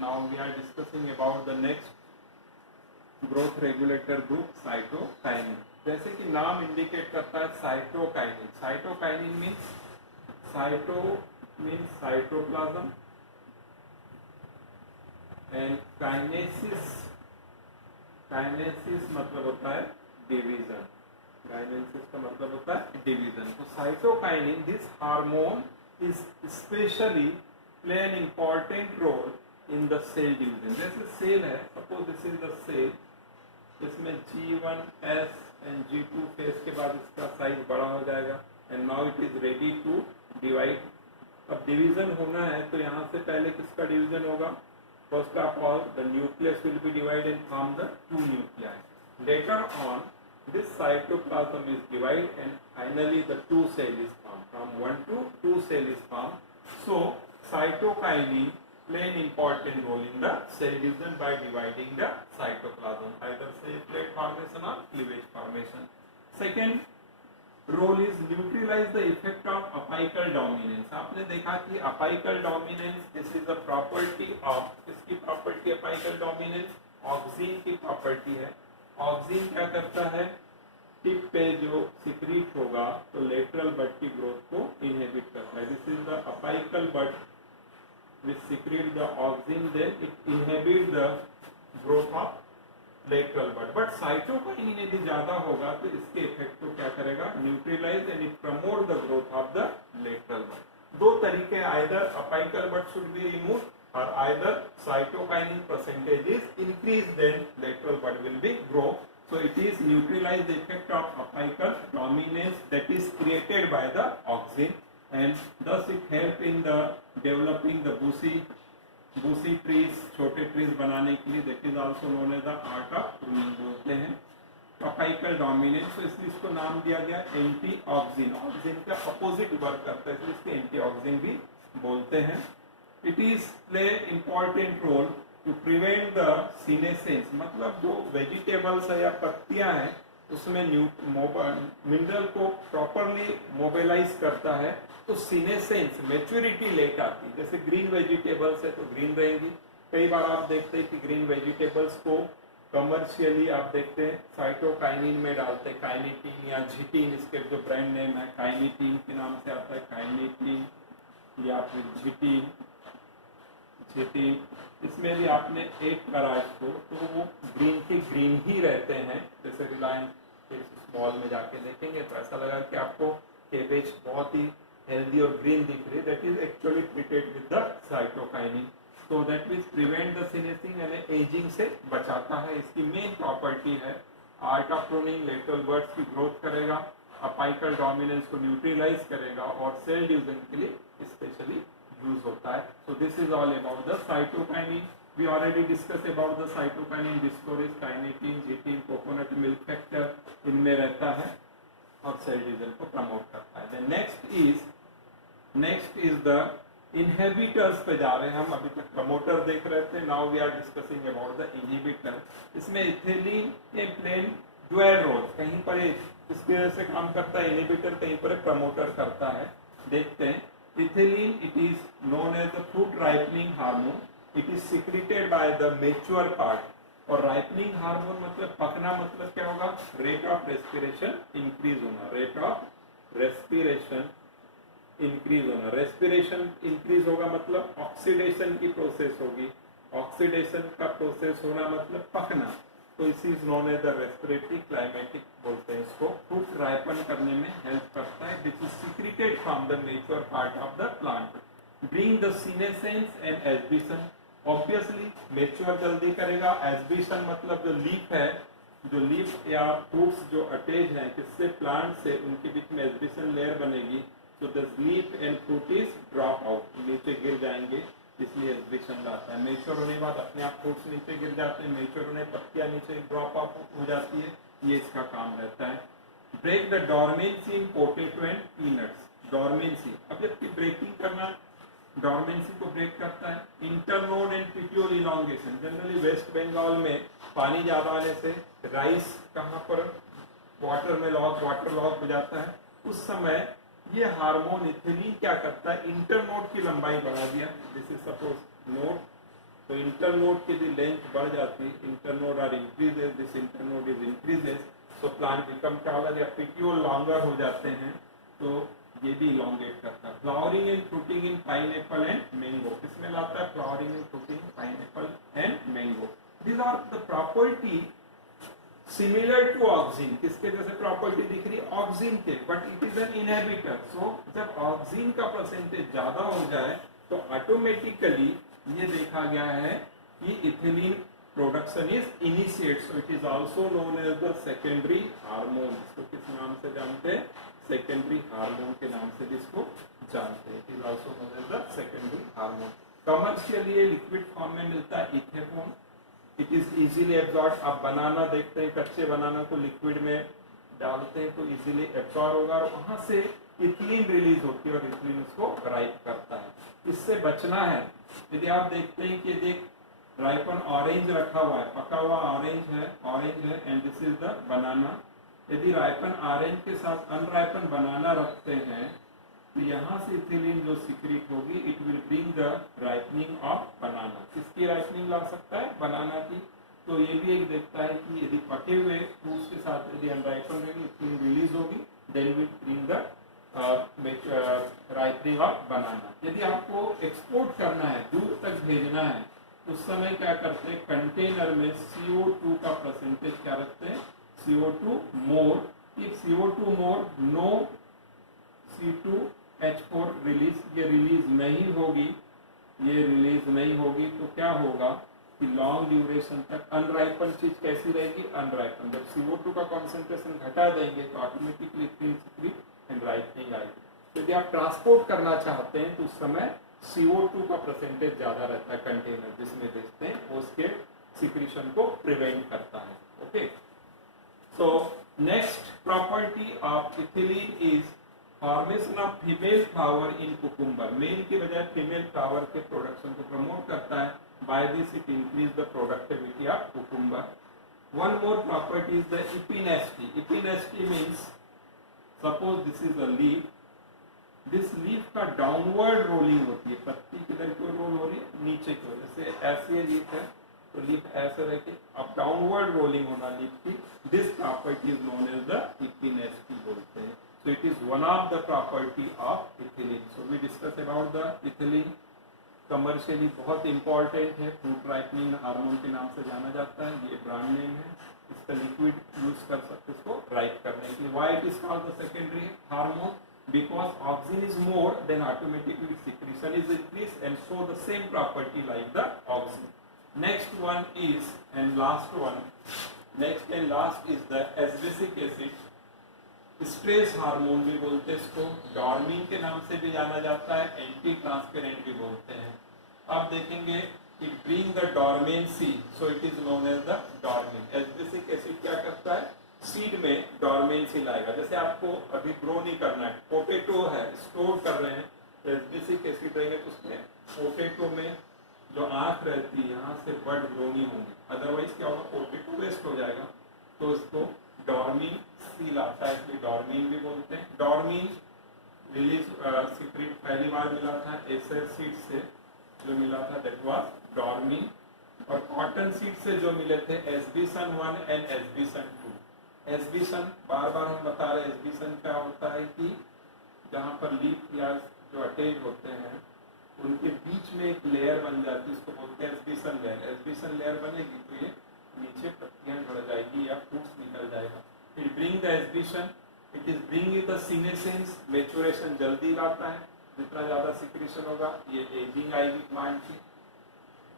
Now we are discussing about the next growth regulator group, cytokinin. जैसे कि नाम indicate करता है cytokinin. Cytokinin means cytoplasm and kinesis मतलब होता है डिवीजन. काइनेसिस का मतलब होता है डिवीजन. तो cytokinin, this hormone is specially play an important role in the cell division. जैसे सेल है, suppose this is the cell, इसमें G1S एंड G2 फेज के बाद इसका साइज बड़ा हो जाएगा and now it is ready to divide. अब डिवीजन होना है तो यहाँ से पहले किसका डिवीजन होगा? First of all the nucleus will be divided and form the two nuclei. Later on this cytoplasm is divided and finally the two cell is formed. From 1 to 2 cell is formed. So cytokinin play an important role in the cell division by dividing the cytoplasm, either cell plate formation or cleavage formation. Second role is neutralize the effect of apical dominance. आपने देखा कि apical dominance, this is a property of, इसकी property apical dominance oxygen की property है. Oxygen क्या करता है? Tip पे जो सिक्रीट होगा तो लेटरल बड की ग्रोथ को इनहिबिट करता है. This is the apical bud which secrete the auxin, then it inhibit the growth of lateral bud. But cytokinin यदि ज्यादा होगा तो इसके इफेक्ट को क्या करेगा? Neutralise and it promote the growth of the lateral bud. दो तरीके, either apical bud should be remove or either cytokinin percentage is increased, then lateral bud will be grow. So it is neutralize the effect of apical dominance that is created by the auxin, and thus it help in the developing the bushy trees, छोटे trees बनाने के लिए. that is also known as the art of pruning बोलते हैं. apical dominance, so इसलिए इसको नाम दिया गया एंटी ऑक्सिन. ऑक्सिन का अपोजिट वर्क करता है, इसलिए इसको एंटी ऑक्सिन भी बोलते हैं. It is play important role to prevent the senescence. मतलब जो वेजिटेबल्स है या पत्तियां हैं उसमें मिनरल को प्रॉपरली मोबिलाइज करता है, तो सीनेसेंस मैच्योरिटी लेट आती है. जैसे ग्रीन वेजिटेबल्स है तो ग्रीन रहेंगी. कई बार आप देखते हैं कि ग्रीन वेजिटेबल्स को कमर्शियली आप देखते हैं साइटोकाइनिन में डालते हैं, काइनेटीन या झिटीन, इसके जो ब्रांड नेम है काइनेटीन के नाम से आता है, काइनेटीन या फिर झिटीन. इसमें भी आपने एक कराज को तो वो ग्रीन के ग्रीन ही रहते हैं. जैसे रिलायंस मॉल में जाके देखेंगे तो ऐसा लगा कि आपको केबेज बहुत ही हेल्दी और ग्रीन दिख रही है. That is actually treated with the cytokinin. So that means prevent the senescing यानी एजिंग से बचाता है. इसकी मेन प्रॉपर्टी है art of pruning, lateral buds की ग्रोथ करेगा, अपाइकल डोमिनेंस को न्यूट्रलाइज करेगा और सेल डिवीजन के लिए स्पेशली यूज होता है. So this is all about the cytokinin. We already discuss about the cytokinin, डिस्कोरिस, kinetin, zeatin, coconut milk factor इनमें रहता है और सेल डिवीजन को प्रमोट करता है. Then next is the inhibitors पे जा रहे हैं हम. अभी तक प्रमोटर देख रहे थे, now we are discussing about the inhibitor. इसमें ethylene a plain dual role, कहीं पर इसकी वजह से काम करता है इनहिबिटर, कहीं पर प्रमोटर करता है. देखते हैं. Ethylene, it is known as the fruit ripening hormone. It is secreted by the mature part. और ripening hormone मतलब पकना, मतलब क्या होगा? Rate of respiration increase होना. Rate of respiration increase होना. Respiration increase होगा मतलब oxidation की process होगी. Oxidation का process होना मतलब पकना. तो this is known as the respiratory climatic बोलते हैं इसको. फ्रूट राइपन करने में हेल्प करता है. This is secreted from the mature part of the plant. Bring the senescence and abscission. Obviously mature जल्दी करेगा. एस्बिशन मतलब जो लीफ है, जो लीफ या फ्रूट्स जो अटैच हैं किससे? प्लांट से, उनके बीच में एस्बिशन लेयर बनेगी. तो the leaf and fruit is drop out, नीचे गिर जाएंगे, इसलिए एस्बिशन लाता है. मेच्योर होने के बाद अपने आप फ्रूट्स नीचे गिर जाते हैं. मेच्योर होने पत्तियां नीचे ड्रॉप ऑफ हो जाती है. ये इसका काम रहता है. Break the dormancy in potato and peanuts. Dormancy, अब जबकि ब्रेकिंग करना डॉर्मेंसी को ब्रेक करता है. Internode and petiole elongation. Generally West Bengal में पानी ज्यादा आने से राइस कहाँ पर वाटर लॉक हो जाता है. उस समय ये हार्मोन इथिलीन क्या करता है? इंटरनोड की लंबाई बढ़ा दिया. दिस इज सपोज नोड तो इंटरनोड की यदि लेंथ बढ़ जाती, internode are increases, this internode is increases, तो प्लांट बिकम क्या होगा, जब पिट्यूल लॉन्गर हो जाते हैं तो ये भी इलोंगेट करता है। Flowering and fruiting in pineapple and mango, किसमें लाता है, flowering and fruiting pineapple and mango. These are the property similar to auxin, किसके जैसे प्रॉपर्टी दिख रही है, ऑक्सीन के, but it is an inhibitor. So जब ऑक्सीन का परसेंटेज ज्यादा हो जाए तो ऑटोमेटिकली ये देखा गया है कि ethylene production is initiate, so it is also known as the secondary hormone. तो किस नाम से जानते हैं, सेकेंडरी हार्मोन के नाम से भी इसको जानते हैं। It is also known as the secondary hormone. Commercially ये लिक्विड फॉर्म में मिलता है ethanol, it is easily absorb. आप बनाना देखते हैं, कच्चे बनाना को लिक्विड में डालते हैं तो इजीली एब्जॉर्ब होगा और वहां से इथिलीन रिलीज होती है और इथिलीन उसको राइप करता है। इससे बचना है, यदि आप देखते हैं कि यदि राइपन ऑरेंज रखा हुआ है, पका हुआ ऑरेंज है and this is the banana, यदि राइपन ऑरेंज के साथ अनराइपन बनाना रखते हैं तो यहाँ से इथिलीन जो सीक्रेट होगी, it will bring the ripening of बनाना। किसकी राइपनिंग ला सकता है, बनाना की। तो ये भी एक देखता है कि यदि पके हुए फ्रूट्स के साथ यदि अनराइपन रहेगी, इथिलीन रिलीज होगी, then will bring the ripening of banana. यदि आपको एक्सपोर्ट करना है, दूर तक भेजना है, उस समय क्या करते हैं, कंटेनर में CO2 का परसेंटेज क्या रखते हैं, CO2 more. If CO2 more, no C2H4 release, ये रिलीज नहीं होगी, ये रिलीज नहीं होगी तो क्या होगा कि लॉन्ग ड्यूरेशन तक अनराइपन चीज कैसी रहेगी, अनराइपन। जब CO2 का कॉन्सेंट्रेशन घटा देंगे तो ऑटोमेटिकली सीक्रेट एंड राइपनिंग आएगी। तो यदि आप ट्रांसपोर्ट करना चाहते हैं तो उस समय CO2 का परसेंटेज ज्यादा रहता है, कंटेनर जिसमें भेजते हैं वो उसके सिक्रीशन को प्रिवेंट करता है। Okay, so next property of ethylene is formation of female flower in cucumber. Male की बजाय फीमेल फ्लावर के प्रोडक्शन को प्रमोट करता है। By this it increase the productivity of cucumber. One more property is the epinasty. Epinasty means suppose this is a leaf, this leaf का downward rolling होती है, पत्ती किधर की ओर रोल हो रही है, नीचे की ओर। जैसे ऐसी लीफ है तो लीफ ऐसे रह के अब डाउनवर्ड रोलिंग होना लीफ की, this property is known as the epinasty बोलते हैं। So it is one of the property of ethylene. So we discuss about the ethylene. Commercially बहुत इंपॉर्टेंट है, फ्रूट राइपनिंग हार्मोन के नाम से जाना जाता है, ये ब्रांड नेम है। इसका लिक्विड यूज कर सकते इसको राइप करने के लिए। Why it is called the secondary hormone, because oxygen is more then automatically secretion is increase and so the same property like the oxygen. Next one is and last one, next and last is the abscisic acid. Stress hormone भी बोलते हैं इसको, डॉर्मिन के नाम से भी जाना जाता है, एंटी ट्रांसपेरेंट भी बोलते हैं। अब देखेंगे it bring the dormancy, so it is known as the dormin. Abscisic acid क्या करता है, सीड में डॉर्मेंसी लाएगा। जैसे आपको अभी ग्रो नहीं करना है, पोटैटो है स्टोर कर रहे हैं, एस्बेसिक एसिड रहेंगे तो उसमें पोटैटो में जो आंख रहती है यहाँ से बर्ड ग्रो नहीं होंगे, अदरवाइज क्या होगा, पोटैटो वेस्ट हो जाएगा। तो इसको डॉर्मिन सील आता है, इसलिए डॉर्मिन भी बोलते हैं। डॉर्मिन रिलीज सीक्रेट पहली बार मिला था एसर सीड से, जो मिला था दैट वाज डॉर्मिन। और कॉटन सीड से जो मिले थे एस्बिसन 1 एंड एस्बिसन 2। एस्बिसन बार बार हम बता रहे हैं, एस्बिसन क्या होता है कि जहाँ पर लीफ या जो अटैच होते हैं उनके बीच में एक लेयर बन जाती है, इसको बोलते हैं एस्बिसन लेयर। एस्बिसन लेयर बनेगी तो ये नीचे पत्तियां झड़ जाएगी या फ्रूट्स निकल जाएगा। It bring the abscission, it is bring the senescence, maturation जल्दी लाता है, जितना ज्यादा सिक्रीशन होगा ये एजिंग आएगी प्लांट की।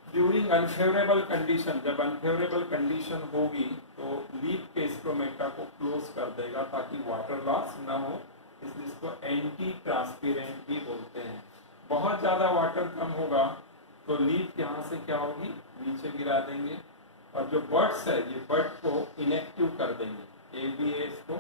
ड्यूरिंग अनफेवरेबल कंडीशन, जब अनफेवरेबल कंडीशन होगी तो लीफ के स्ट्रोमेटा को क्लोज कर देगा ताकि वाटर लॉस ना हो, इसलिए इसको एंटी ट्रांसपेरेंट भी बोलते हैं। बहुत ज्यादा वाटर कम होगा तो लीफ यहाँ से क्या होगी, नीचे गिरा देंगे और जो बर्ड्स है ये बर्ड को इनएक्टिव कर देंगे, ABS को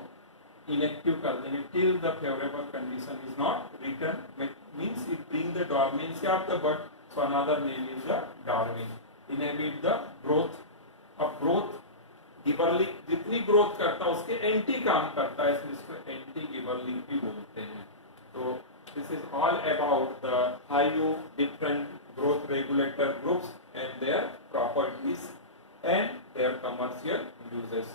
इनएक्टिव कर देंगे till the favourable condition is not return, means it bring the dormancy of the bird, so another name is the dormin. Inhibit the growth. अब ग्रोथ गिबरलिक जितनी ग्रोथ करता है उसके एंटी काम करता है, इसलिए इसको एंटी गिबरलिक भी बोलते हैं। तो this is all about the 5 different growth regulator groups and their properties and their commercial uses.